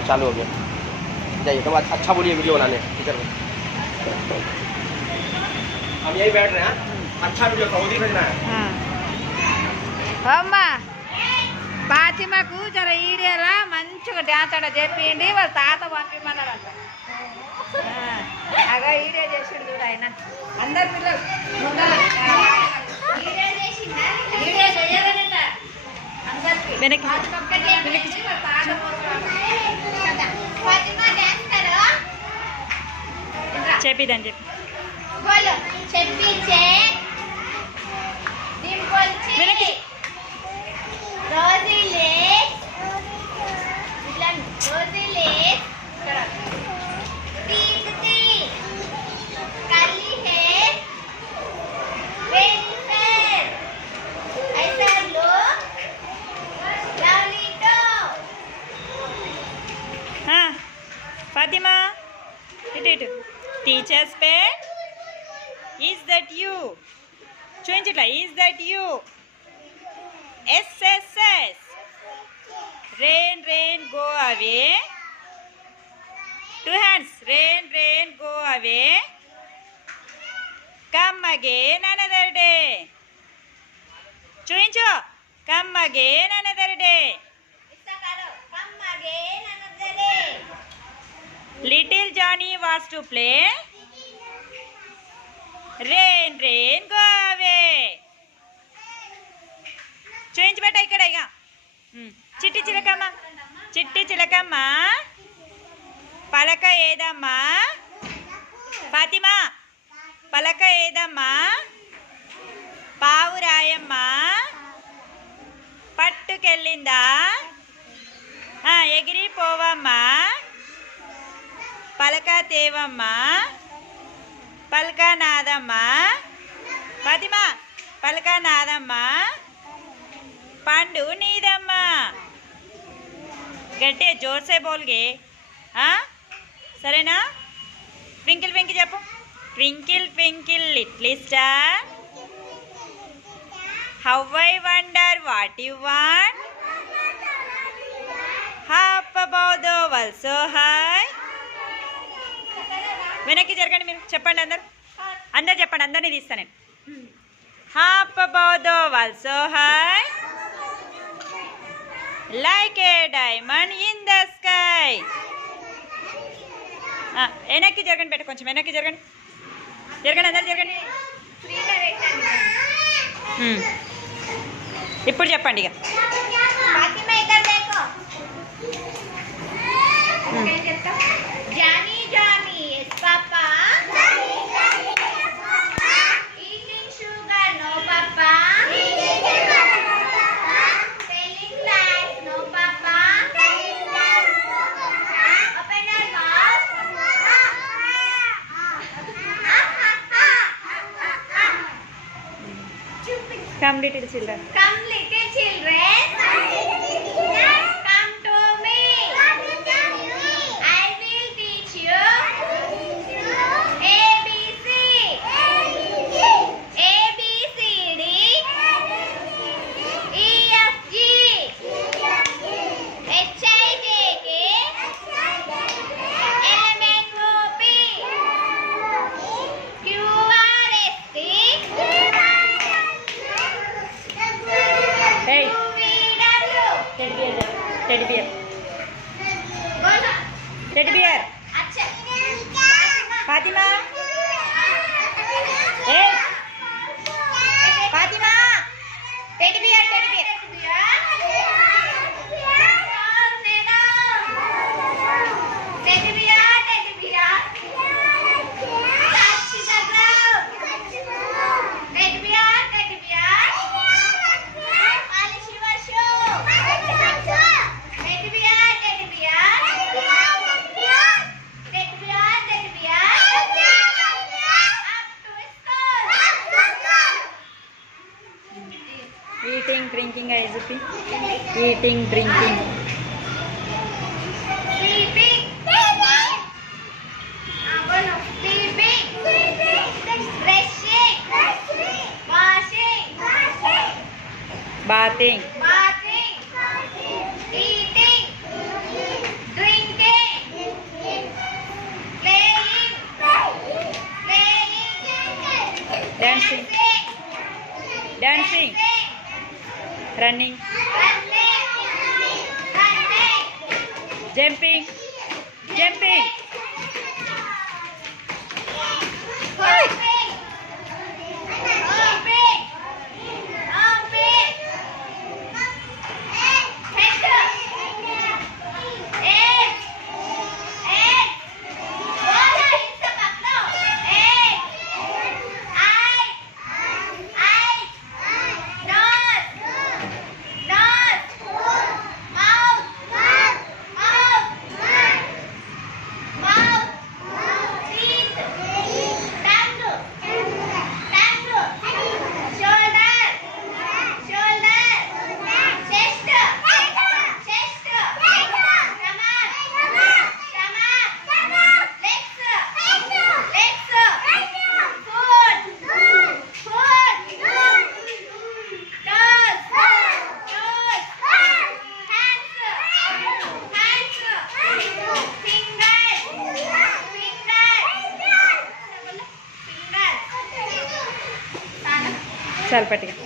चालू हो गया। जाइए तो अच्छा बोलिए वीडियो बनाने टीचर को। हम यही बैठ रहे हैं। अच्छा वीडियो सऊदी भेजना है। అమ్మా ఫాతిమాకు జర ఈడేలా మంచిగా డ్యాన్స్ ఆడ చెప్పిండి వాళ్ళ తాత పంపిమన్నారంట. అగా ఈడే చేసిండు చూడు ఆయన. అందరు పిల్లలు చెప్పిదని చెప్పి వెనక్కి ఫాతిమా ఇటు టీచర్స్ పే ఈజ్ దట్ యూ చూపించట్లా ఈజ్ దట్ యూ ఎస్ఎస్ఎస్ rain rain go away two hands rain rain go away come again another day చూపించు come again another day Little Johnny wants to play. Rain, rain, go away. Change beta ikkada iga. Chitti chilakama. Chitti chilakama. Palaka edamma. Fatima. Palaka edamma. Pavu rayamma. Pattu kellinda. Egiri povamma. పలక తేవమ్మా పలక నాదమ్మా ఫాతిమా పలక నాదమ్మా పండు నీదమ్మా గట్టే జోర్సే బోల్గే సరేనా ట్వింకిల్ ట్వింకిల్ చెప్పు twinkle twinkle little star how I wonder what you want hop about the world so high వెనక్కి జరగండి మీరు చెప్పండి అందరు చెప్పండి అందరినీ తీస్తా నేను hop about the world so high like A diamond in the sky వెనక్కి జరగండి పెట్ట కొంచెం వెనక్కి జరగండి అందరు జరగండి ఇప్పుడు చెప్పండి ఇక Come little children. Come little children. Come to me. I will teach you A B C. A B C D. E F G. H I J K. L M N O P. Q R S T. Hey. Teddy bear. Teddy bear. Fatima. Hey. Fatima. Teddy bear. Eating, drinking, ISP. Eating, drinking. Sleeping. Sleeping. Brushing. Washing. Bathing. Eating. Drinking. Dancing dancing running jumping jumping చాలు పట్టిగా